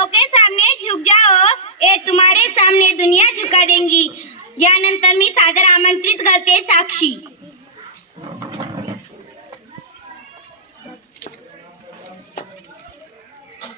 लोगों के सामने झुक जाओ ये तुम्हारे सामने दुनिया झुका देंगी। यानंतर मी सादर आमंत्रित करते साक्षी।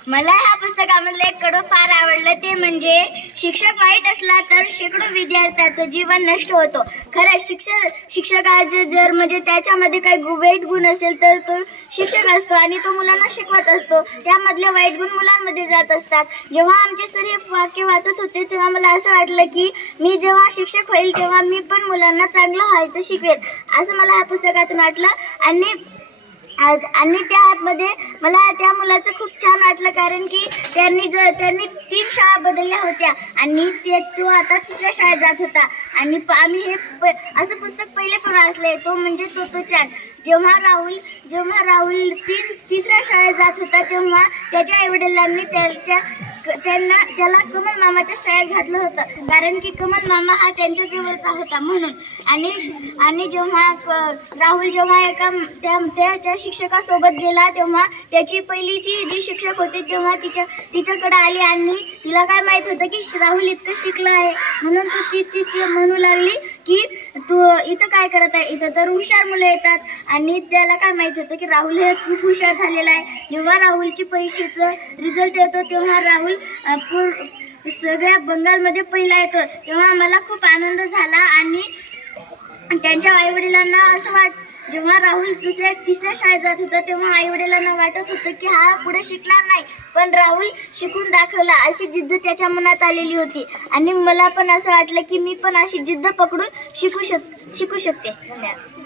मला हा पुस्तकामधलं एक कडू फार आवडलं ते म्हणजे शिक्षक वाईट असला तर शेकडो विद्यार्थ्याचं जीवन नष्ट होतो. खरं शिक्षक शिक्षकाचे जर म्हणजे त्याच्यामध्ये काही वाईट गुण असेल तर तो शिक्षक असतो आणि तो मुलांना शिकवत असतो. त्यामधले वाईट गुण मुलांमध्ये जात असतात. जेव्हा आमचे सर हे वाक्य वाचत होते तेव्हा मला असं वाटलं की मी जेव्हा शिक्षक होईल तेव्हा मी पण मुलांना चांगलं व्हायचं शिकवेल असं मला ह्या पुस्तकातून वाटलं. आणि आणि त्या आतमध्ये मला त्या मुलाचं खूप छान वाटलं कारण की त्यांनी ज त्यांनी तीन शाळा बदलल्या होत्या. आणि ते तो आता तिसऱ्या शाळेत जात होता. आणि आम्ही हे प असं पुस्तक पहिले पण वाचलंय. तो म्हणजे तो तो छान. जेव्हा राहुल जेव्हा राहुल तीन तिसऱ्या शाळेत जात होता तेव्हा त्याच्या आईवडिलांनी त्याच्या त्यांना त्याला कमल मामाच्या शाळेत घातलं होतं. कारण की कमल मामा हा त्यांच्या जवळचा होता म्हणून. आणि आणि जेव्हा राहुल जेव्हा एका त्या त्याच्या शिक्षकासोबत गेला तेव्हा त्याची पहिलीची जी शिक्षक होती तेव्हा तिच्या तिच्याकडे आली आणि तिला काय माहीत होतं की राहुल इतकं शिकलं आहे. म्हणून तू ती ती ती म्हणू लागली की तू इथं काय करत आहे? इथं तर हुशार मुलं येतात. आणि त्याला काय माहीत होतं की राहुल हे खूप हुशार झालेला आहे. जेव्हा राहुलची परीक्षेचं रिझल्ट येतो तेव्हा राहुल पूर सगळ्या बंगालमध्ये पहिला येतो. तेव्हा आम्हाला खूप आनंद झाला आणि त्यांच्या आई वडिलांना असं वाट जेव्हा राहुल दुसऱ्या तिसऱ्या शाळेत जात होता तेव्हा आई वडिलांना वाटत होतं की हा पुढे शिकणार नाही. पण राहुल शिकून दाखवला अशी जिद्द त्याच्या मनात आलेली होती. आणि मला पण असं वाटलं की मी पण अशी जिद्द पकडून शिकू शक शिकू शकते. धन्यवाद